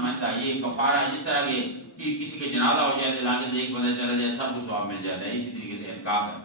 نمائندہ، یہ کفارہ جس طرح کے کہ کسی کے جنازہ ہو جائے تو علاقے سے ایک بندہ چلا جائے سب کو ثواب مل جاتا ہے، اسی طریقے سے اعتکاف ہے۔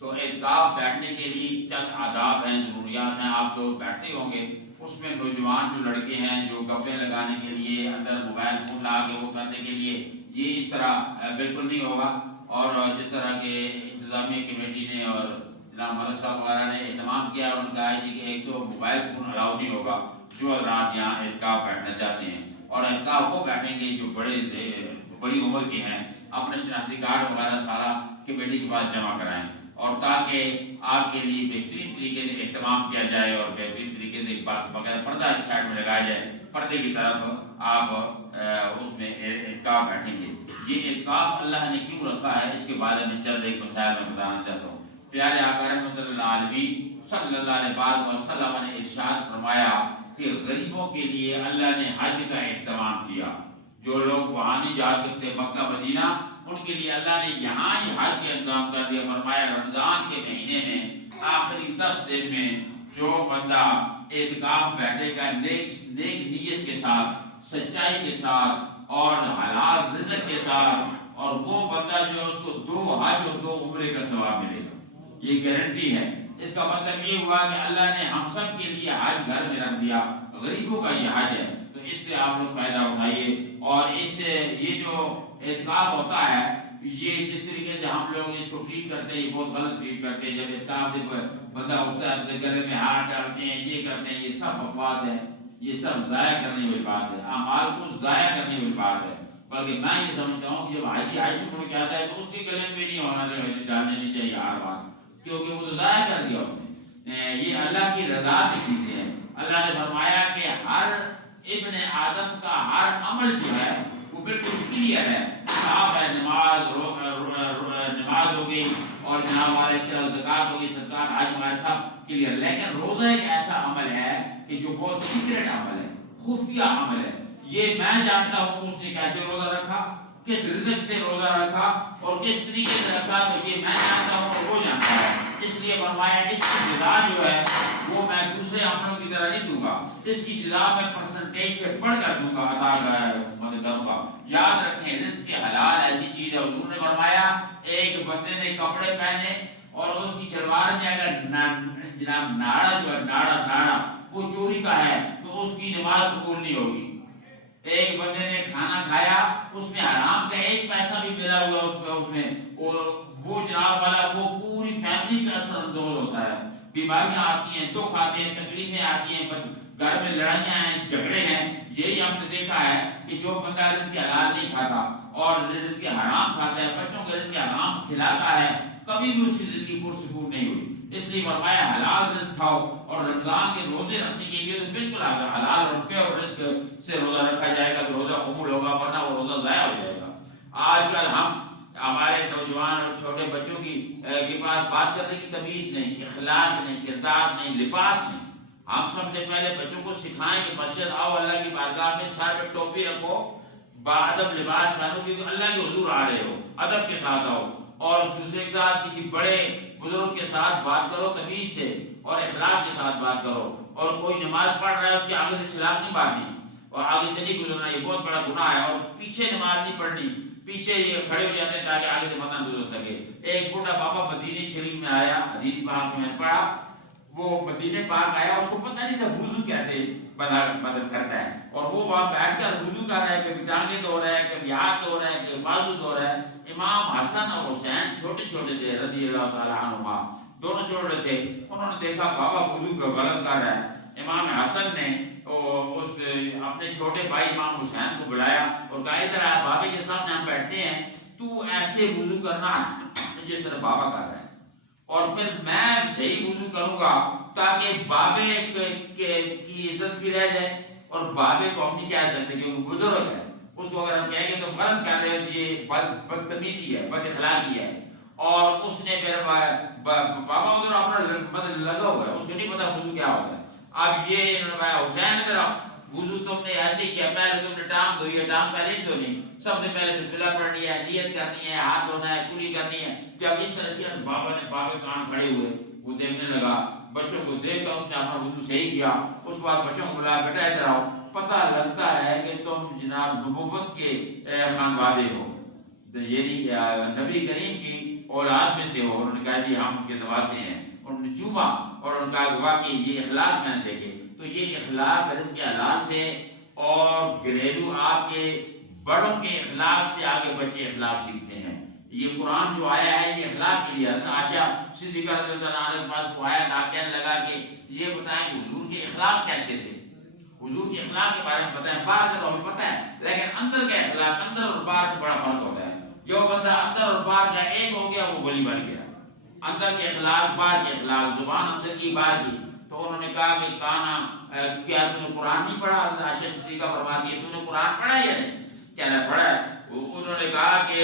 تو اعتکاف بیٹھنے کے لیے چند آداب ہیں، ضروریات ہیں، آپ جو بیٹھتے ہوں گے اس میں نوجوان جو لڑکے ہیں جو گپے لگانے کے لیے اندر موبائل فون لا کے وہ کرنے کے لیے یہ اس طرح بالکل نہیں ہوگا، اور جس طرح کے انتظامیہ کمیٹی نے اور جناب ملک صاحب وغیرہ نے اہتمام کیا اور انہوں نے کہا جی کہ ایک تو موبائل فون الاؤ نہیں ہوگا جو حضرات یہاں اعتکاف بیٹھنا چاہتے ہیں، اور اعتکاف وہ بیٹھیں گے جو بڑی عمر کے ہیں، اپنے شناختی کارڈ وغیرہ سارا کمیٹی کے پاس جمع کرائیں، اور تاکہ آپ کے لیے بہترین طریقے سے اہتمام کیا جائے اور بہترین طریقے سے بغیر پردہ ایک سائڈ میں لگایا جائے، پردے کی طرف آپ اس میں اعتکاف بیٹھیں گے۔ یہ اعتکاف اللہ نے کیوں رکھا ہے اس کے بارے میں چند ایک مسائل میں بتانا چاہتا ہوں۔ پیارے آقا رحمۃ اللہ علیہ صلی اللہ علیہ وسلم نے ارشاد فرمایا کہ غریبوں کے لیے اللہ نے حج کا اہتمام کیا، جو لوگ وہاں نہیں جا سکتے مکہ مدینہ ان کے لیے اللہ نے یہاں ہی حج کا انتظام کر دیا۔ فرمایا رمضان کے مہینے میں آخری 10 دن میں جو بندہ اعتکاف بیٹھے گا نیک نیت کے ساتھ، سچائی کے ساتھ اور حلال رزق کے ساتھ، اور وہ بندہ جو ہے اس کو 2 حج اور 2 عمرے کا ثواب ملے گا، یہ گارنٹی ہے۔ اس کا مطلب یہ ہوا کہ اللہ نے ہم سب کے لیے حج گھر میں رکھ دیا، غریبوں کا یہ حج ہے، تو اس سے آپ لوگ فائدہ اٹھائیے۔ اور اس سے یہ جو اعتکاف ہوتا ہے یہ جس طریقے سے ہم لوگ اس کو ٹریٹ کرتے ہیں یہ بہت غلط ٹریٹ کرتے ہیں۔ جب اعتکاف سے بندہ اٹھتا ہے اسے گلے میں ہاتھ ڈالتے ہیں، یہ کرتے ہیں، یہ سب بکواس ہے، یہ سب ضائع کرنے والی بات ہے، اعمال کو ضائع کرنے والی بات ہے۔ بلکہ میں یہ سمجھتا ہوں کہ جب حاجی حج سے مڑ کے آتا ہے تو اس کے گلے میں نہیں ہونا ڈالنے نہیں چاہیے ہر بات، کیونکہ وہ تو ضائع کر دیا اس نے۔ یہ اللہ کی رضا کی چیزیں ہیں۔ اللہ نے فرمایا کہ ہر ابن آدم کا ہر عمل جو ہے وہ بالکل کلیئر ہے، صاف ہے، نماز ہو گئی اور جناب والے اس کے علاوہ زکوٰۃ ہو گئی، صدقات، حج وغیرہ سب کلیئر، لیکن روزہ ایک ایسا عمل ہے کہ جو بہت سیکرٹ عمل ہے، خفیہ عمل ہے۔ یہ میں جانتا ہوں اس نے کیسے روزہ رکھا، کس رزق سے روزہ رکھا اور کس طریقے سے رکھا، تو یہ میں جانتا ہوں اور وہ جانتا ہے۔ اس لیے فرمایا اس کی جزا جو ہے وہ میں دوسرے عملوں کی طرح نہیں دوں گا، اس کی جزا میں پرسنٹیج سے بڑھ کر دوں گا، عطا کروں گا۔ یاد رکھیں رزق حلال ایسی چیز ہے، حضور نے فرمایا ایک بندے نے کپڑے پہنے اور اس کی شلوار میں اگر جناب ناڑا جو ہے ناڑا وہ چوری کا ہے تو اس کی نماز قبول نہیں ہوگی۔ ایک بندے نے کھانا کھایا اس میں حرام کا 1 پیسہ بھی ملا ہوا اس میں وہ جناب والا وہ پوری فیملی کا اثر اندوز ہوتا ہے، بیماریاں آتی ہیں، دکھ آتے ہیں، تکلیفیں آتی ہیں، گھر میں لڑائیاں ہیں، جھگڑے ہیں۔ یہی ہم نے دیکھا ہے کہ جو بندہ رزق حلال نہیں کھاتا اور رزق حرام کھاتا ہے، بچوں کو رزق حرام کھلاتا ہے، کبھی بھی اس کی زندگی پرسکون نہیں ہوئی۔ اس لیے فرمایا حلال رزق کھاؤ، اور رمضان کے روزے رکھنے کے لیے تو بالکل حلال رکھے اور رزق سے روزہ رکھا جائے گا تو روزہ قبول ہوگا، ورنہ وہ روزہ ضائع ہو جائے گا۔ آج کل ہمارے نوجوان اور چھوٹے بچوں کے پاس بات کرنے کی تمیز نہیں، اخلاق نہیں، کردار نہیں، لباس نہیں۔ ہم سب سے پہلے بچوں کو سکھائیں کہ مسجد آؤ، اللہ کی بارگاہ میں سر پہ ٹوپی رکھو، باادب لباس پہنو، کیونکہ اللہ کے حضور آ رہے ہو، ادب کے ساتھ آؤ، اور دوسرے کے ساتھ کسی بڑے بزرگ کے ساتھ بات کرو تمیز سے اور اخلاق کے ساتھ بات کرو، اور کوئی نماز پڑھ رہا ہے اس کے آگے سے چھلانگ نہیں مارنی اور آگے سے نہیں گزرنا، یہ بہت بڑا گناہ ہے۔ اور پیچھے نماز نہیں پڑھنی، پیچھے یہ کھڑے ہو جاتے ہیں تاکہ آگے سے بندہ گزر سکے۔ ایک بوڑھا بابا مدینے شریف میں آیا، حدیث پاک میں پڑھا، وہ مدینے پاک آیا، اس کو پتہ نہیں تھا وضو کیسے مدد کرتا ہے، اور وہ وہاں بیٹھ کر وضو کر رہا ہے، کبھی ٹانگیں دھو رہا ہے، کبھی ہاتھ دھو رہا ہے، کبھی بازو دھو رہا ہے۔ امام حسن اور حسین چھوٹے چھوٹے تھے رضی اللہ تعالیٰ عنہما، دونوں چھوٹے تھے، انہوں نے دیکھا بابا وضو کا غلط کر رہا ہے۔ امام حسن نے اس اپنے چھوٹے بھائی امام حسین کو بلایا اور کہا ادھر آیا، بابے کے سامنے ہم بیٹھتے ہیں، تو ایسے وضو کرنا جس طرح بابا کر رہا ہے، اور پھر میں صحیح وضو کروں گا تاکہ بابے کی عزت بھی رہ جائے، اور بابے کو ہم نہیں کہہ سکتے کیونکہ بزرگ ہے، اس کو اگر ہم کہیں گے تو غلط کر رہے ہیں، یہ بدتمیزی ہے، بد اخلاقی ہے۔ اور اس نے پھر بابا ادھر اپنا لگا ہوا ہے، اس کو نہیں پتا وضو کیا ہوتا ہے۔ اب یہ انہوں نے کہا حسین ادھر وضو تم نے ایسے کیا، پہلے تم نے ٹانگ دھوئی ہے، ٹانگ پہلے نہیں دھونی، سب سے پہلے بسم اللہ پڑھنی ہے، نیت کرنی ہے، ہاتھ دھونا ہے، کلی کرنی ہے۔ جب اس طرح کیا تو بابے کان کھڑے ہوئے، وہ دیکھنے لگا، بچوں کو دیکھ کر اس نے اپنا وضو صحیح کیا۔ اس کے بعد بچوں کو بلایا، بیٹا ادھر آؤ، پتہ لگتا ہے کہ تم جناب نبوت کے خانوادے ہو، یعنی نبی کریم کی اولاد میں سے ہو۔ انہوں نے کہا جی ہم ان کے نواسے ہیں، انہوں نے چوما اور ان کا واقعی یہ اخلاق میں نے دیکھے۔ تو یہ اخلاق رزق حلال سے اور گھریلو آپ کے بڑوں کے اخلاق سے آگے بچے اخلاق سیکھتے ہیں۔ یہ قرآن جو آیا ہے یہ اخلاق کے لیے۔ عائشہ صدیقہ رضی اللہ عنہا کے پاس کو آیا تھا، کہنے لگا کہ یہ بتائیں کہ حضور کے اخلاق کیسے تھے، حضور کے اخلاق کے بارے میں بتائیں۔ باہر کا تو ہمیں پتہ ہے، لیکن اندر کا اخلاق، اندر اور باہر میں بڑا فرق ہوتا ہے۔ جو بندہ اندر اور باہر کا ایک ہو گیا وہ ولی بن گیا۔ اندر کے اخلاق، باہر کے اخلاق، زبان اندر کی باہر کی۔ تو انہوں نے کہا کہ کانا کیا تو نے قرآن نہیں پڑھا؟ عائشہ صدیقہ فرماتی ہے تو نے قرآن پڑھا یا نہیں؟ کہنا پڑھا ہے۔ انہوں نے کہا کہ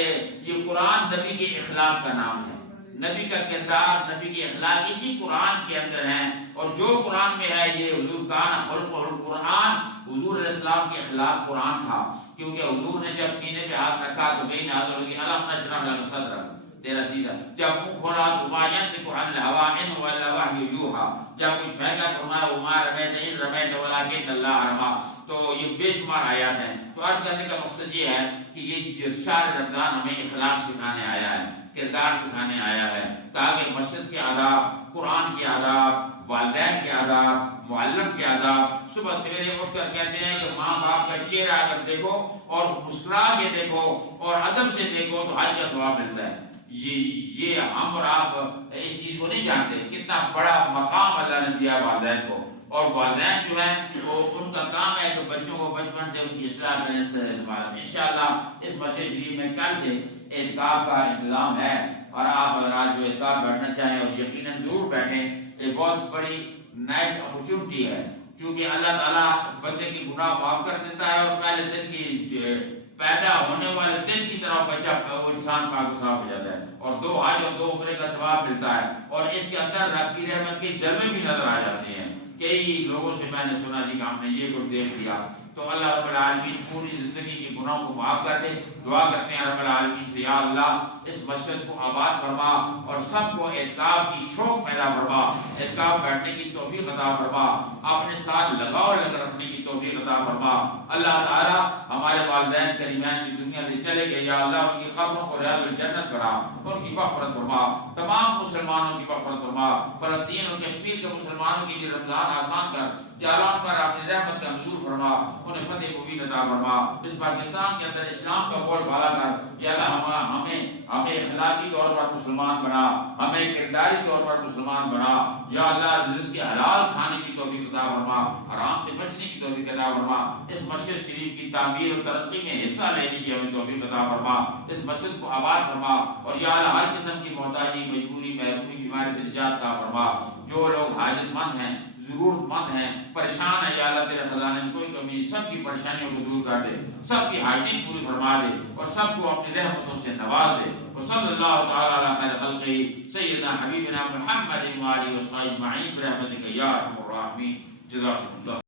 یہ قرآن نبی کے اخلاق کا نام ہے، نبی کا کردار، نبی کے اخلاق اسی قرآن کے اندر ہیں، اور جو قرآن میں ہے یہ حضور کان خلقہ القرآن، حضور علیہ السلام کے اخلاق قرآن تھا۔ کیونکہ حضور نے جب سینے پہ ہاتھ رکھا تو وہی نازل ہوگی الم نشرح لک صدرک، تیرا سیدھا، جب منہ کھولا تو ما ینطق عن الہوی ان هو الا وحی یوحی، جب کوئی پھینکا تو فرمایا وما رمیت اذ رمیت ولکن اللہ رمی۔ تو یہ بے شمار آیات ہیں۔ تو عرض کرنے کا مقصد یہ ہے کہ یہ شہر رمضان ہمیں اخلاق سکھانے آیا ہے، کردار سکھانے آیا ہے، تاکہ مسجد کے آداب، قرآن کے آداب، والدین کے آداب، معلم کے آداب، صبح سویرے اٹھ کر کہتے ہیں کہ ماں باپ کا چہرہ اگر دیکھو اور مسکرا کے دیکھو اور ادب سے دیکھو تو حج کا ثواب ملتا ہے۔ یہ ہم اور آپ اس چیز کو نہیں جانتے، کتنا بڑا مقام اللہ نے دیا والدین کو۔ اور والدین جو ہیں وہ ان کا کام ہے کہ بچوں کو بچپن سے ان کی اصلاح کریں۔ انشاءاللہ اس مسجد شریف میں کل سے اعتکاف کا انتظام ہے، اور آپ اگر آج جو اعتکاف بیٹھنا چاہیں اور یقیناً ضرور بیٹھیں، یہ بہت بڑی نائس اپرچونٹی ہے، کیونکہ اللہ تعالیٰ بندے کی گناہ معاف کر دیتا ہے، اور پہلے دن کی پیدا ہونے والے دن کی طرح بچہ وہ انسان پاک و صاف ہو جاتا ہے، اور 2 حج اور 2 عمرے کا ثواب ملتا ہے، اور اس کے اندر رب کی رحمت کے جلوے بھی نظر آ جاتے ہیں۔ کئی لوگوں سے میں نے سنا جی کہ ہم نے یہ کچھ دیکھ لیا۔ تو اللہ رب العالمین پوری زندگی کے گناہوں کو معاف کر دے۔ دعا کرتے ہیں رب العالمین سے، یا اللہ اس مسجد کو آباد فرما اور سب کو اعتکاف کی شوق پیدا فرما، اعتکاف بیٹھنے کی توفیق عطا فرما، اپنے ساتھ لگاؤ رکھنے کی توفیق عطا فرما۔ اللہ تعالیٰ ہمارے والدین کریمین کی دنیا سے چلے گئے، یا اللہ ان کی قبروں کو ریاض الجنت بنا، ان کی مغفرت فرما، تمام مسلمانوں کی مغفرت فرما، فلسطین اور کشمیر کے مسلمانوں کے لیے رمضان آسان کر، یا اللہ ان پر اپنی رحمت کا نزول فرما، انہیں فتح مبین عطا فرما، اس پاکستان کے اندر اسلام کا بول بالا کر، یا اللہ ہمیں اخلاقی طور پر مسلمان بنا، ہمیں کرداری طور پر مسلمان بنا، یا اللہ رزق حلال کھانے کی توفیق عطا فرما، حرام سے بچنے کی توفیق عطا فرما، اس مسجد شریف کی تعمیر اور ترقی میں حصہ لینے کی ہمیں توفیق عطا فرما، اس مسجد کو آباد فرما، اور یا اللہ ہر قسم کی محتاجی، مجبوری، محرومی، بیماری سے نجات عطا فرما۔ جو لوگ حاجت مند ہیں، ضرورت مند ہیں، پریشان ہیں، یا اللہ تیرے خزانے میں کوئی کمی نہیں، سب کی پریشانیوں کو دور کر دے، سب کی حاجت پوری فرما دے، اور سب کو اپنی رحمتوں سے نواز دے۔ وصلی اللہ تعالی علی خیر خلقہ سیدنا حبیبنا محمد وآلہ وصحبہ اجمعین برحمتک یا ارحم الراحمین۔ جزاکم اللہ۔